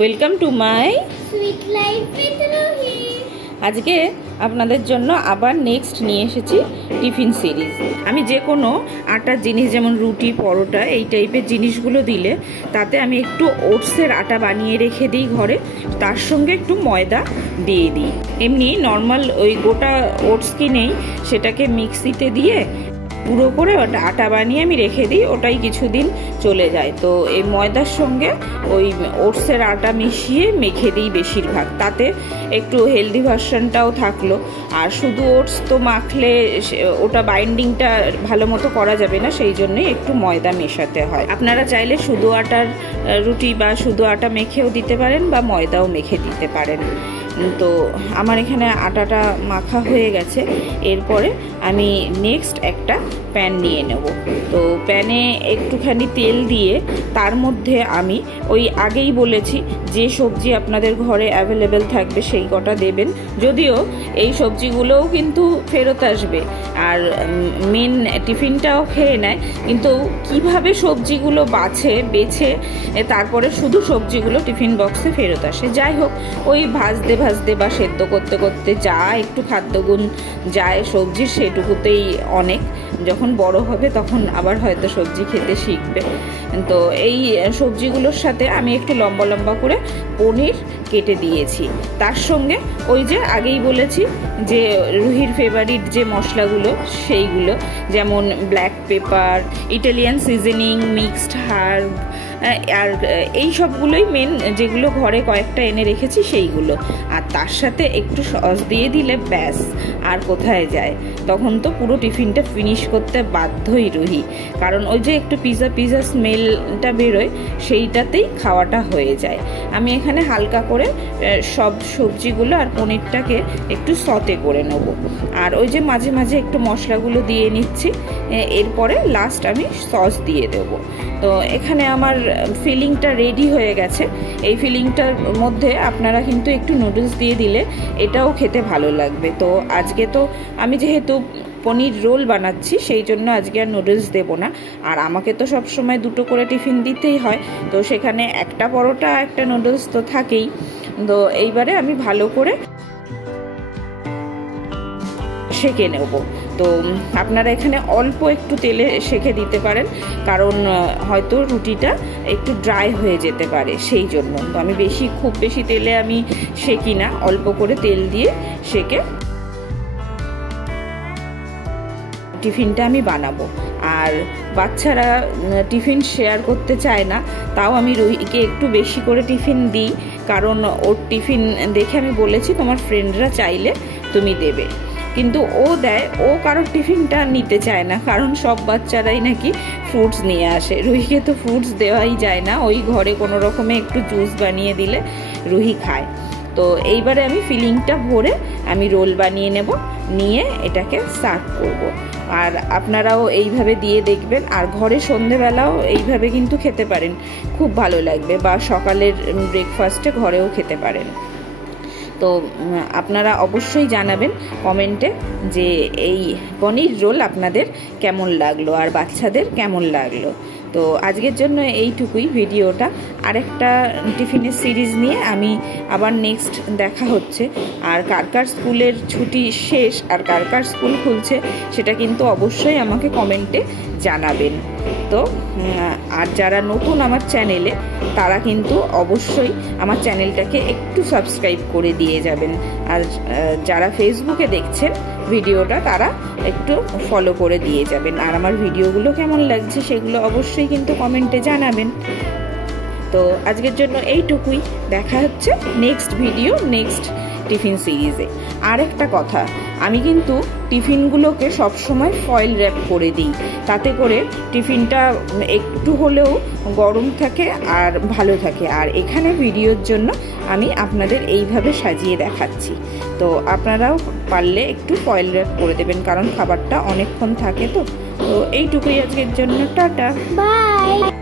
Welcome to my sweet life with Ruhi. আজকে আপনাদের জন্য আবার নেক্সট নিয়ে এসেছি টিফিন সিরিজ। আমি যে কোনো আটার জিনিস যেমন রুটি, পরোটা এই টাইপের জিনিসগুলো দিলে তাতে আমি একটু ওটসের আটা বানিয়ে রেখে দিই ঘরে, তার সঙ্গে একটু ময়দা দিয়ে দিই। এমনি নর্মাল ওই গোটা ওটস কিনেই সেটাকে মিক্সিতে দিয়ে গুঁড়ো করে ওটা আটা বানিয়ে আমি রেখে দিই, ওটাই কিছুদিন চলে যায়। তো এই ময়দার সঙ্গে ওই ওটসের আটা মিশিয়ে মেখে দিই বেশিরভাগ, তাতে একটু হেলদি ভার্সনটাও থাকলো। আর শুধু ওটস তো মাখলে ওটা বাইন্ডিংটা ভালো মতো করা যাবে না, সেই জন্যই একটু ময়দা মেশাতে হয়। আপনারা চাইলে শুধু আটার রুটি বা শুধু আটা মেখেও দিতে পারেন বা ময়দাও মেখে দিতে পারেন। তো আমার এখানে আটাটা মাখা হয়ে গেছে। এরপরে আমি নেক্সট একটা প্যান নিয়ে নেব। তো প্যানে একটুখানি তেল দিয়ে তার মধ্যে আমি ওই আগেই বলেছি যে সবজি আপনাদের ঘরে অ্যাভেলেবেল থাকবে সেই কটা দেবেন। যদিও এই সবজিগুলোও কিন্তু ফেরত আসবে আর মেন টিফিনটাও খেয়ে নেয়, কিন্তু কিভাবে সবজিগুলো বেছে তারপরে শুধু সবজিগুলো টিফিন বক্সে ফেরত আসে। যাই হোক, ওই ভাজতে বা সেদ্ধ করতে করতে যা একটু খাদ্যগুণ যায় সবজির সেটুকুতেই অনেক। যখন বড় হবে তখন আবার হয়তো সবজি খেতে শিখবে। তো এই সবজিগুলোর সাথে আমি একটু লম্বা লম্বা করে পনির কেটে দিয়েছি। তার সঙ্গে ওই যে আগেই বলেছি যে রুহির ফেভারিট যে মশলাগুলো সেইগুলো, যেমন black pepper, Italian seasoning, mixed herb, আর এই সবগুলোই মেন, যেগুলো ঘরে কয়েকটা এনে রেখেছি সেইগুলো। আর তার সাথে একটু সস দিয়ে দিলে ব্যাস, আর কোথায় যায়। তখন তো পুরো টিফিনটা ফিনিশ করতে বাধ্যই রুহি, কারণ ওই যে একটু পিজা স্মেলটা বেরোয়, সেইটাতেই খাওয়াটা হয়ে যায়। আমি এখানে হালকা করে সব সবজিগুলো আর পনিরটাকে একটু সতে করে নেব। আর ওই যে মাঝে মাঝে একটু মশলাগুলো দিয়ে নিচ্ছি। এরপরে লাস্ট আমি সস দিয়ে দেব। তো এখানে আমার ফিলিংটা রেডি হয়ে গেছে। এই ফিলিংটার মধ্যে আপনারা কিন্তু একটু নুডলস দিয়ে দিলে এটাও খেতে ভালো লাগবে। তো আজকে তো আমি যেহেতু পনির রোল বানাচ্ছি সেই জন্য আজকে আর নুডলস দেবো না। আর আমাকে তো সব সময় দুটো করে টিফিন দিতেই হয়, তো সেখানে একটা পরোটা একটা নুডলস তো থাকেই। তো এইবারে আমি ভালো করে সেঁকে নেব। তো আপনারা এখানে অল্প একটু তেলে সেঁকে দিতে পারেন, কারণ হয়তো রুটিটা একটু ড্রাই হয়ে যেতে পারে, সেই জন্য। তো আমি খুব বেশি তেলে আমি সেঁকি না, অল্প করে তেল দিয়ে সেঁকে টিফিনটা আমি বানাবো। আর বাচ্চারা টিফিন শেয়ার করতে চায় না, তাও আমি রুহিকে একটু বেশি করে টিফিন দিই, কারণ ওর টিফিন দেখে আমি বলেছি তোমার ফ্রেন্ডরা চাইলে তুমি দেবে। কিন্তু ও দেয়, ও কারোর টিফিনটা নিতে চায় না, কারণ সব বাচ্চারাই নাকি ফ্রুটস নিয়ে আসে। রুহিকে তো ফ্রুটস দেওয়াই যায় না, ওই ঘরে কোনো রকমে একটু জুস বানিয়ে দিলে রুহি খায়। তো এইবারে আমি ফিলিংটা ভরে আমি রোল বানিয়ে নেব, নিয়ে এটাকে সার্ভ করব। আর আপনারাও এইভাবে দিয়ে দেখবেন। আর ঘরে সন্ধেবেলাও এইভাবে কিন্তু খেতে পারেন, খুব ভালো লাগবে। বা সকালের ব্রেকফাস্টে ঘরেও খেতে পারেন। তো আপনারা অবশ্যই জানাবেন কমেন্টে যে এই পনির রোল আপনাদের কেমন লাগলো আর বাচ্চাদের কেমন লাগলো। তো আজকের জন্য এইটুকুই ভিডিওটা। আরেকটা টিফিনের সিরিজ নিয়ে আমি আবার নেক্সট দেখা হচ্ছে। আর কার স্কুলের ছুটি শেষ আর কার স্কুল খুলছে সেটা কিন্তু অবশ্যই আমাকে কমেন্টে জানাবেন। তো আর যারা নতুন আমার চ্যানেলে, তারা কিন্তু অবশ্যই আমার চ্যানেলটাকে একটু সাবস্ক্রাইব করে দিয়ে যাবেন। আর যারা ফেসবুকে দেখছেন ভিডিওটা, তারা একটু ফলো করে দিয়ে যাবেন। আর আমার ভিডিওগুলো কেমন লাগছে সেগুলো অবশ্যই কিন্তু কমেন্টে জানাবেন। তো আজকের জন্য এইটুকুই, দেখা হচ্ছে নেক্সট ভিডিও, নেক্সট টিফিন সিরিজে। আর একটা কথা, আমি কিন্তু টিফিনগুলোকে সবসময় ফয়েল র্যাপ করে দিই, তাতে করে টিফিনটা একটু হলেও গরম থাকে আর ভালো থাকে। আর এখানে ভিডিওর জন্য আমি আপনাদের এইভাবে সাজিয়ে দেখাচ্ছি। তো আপনারাও পারলে একটু ফয়েল র্যাপ করে দেবেন, কারণ খাবারটা অনেকক্ষণ থাকে। তো এইটুকুই আজকের জন্য, টাটা, বাই।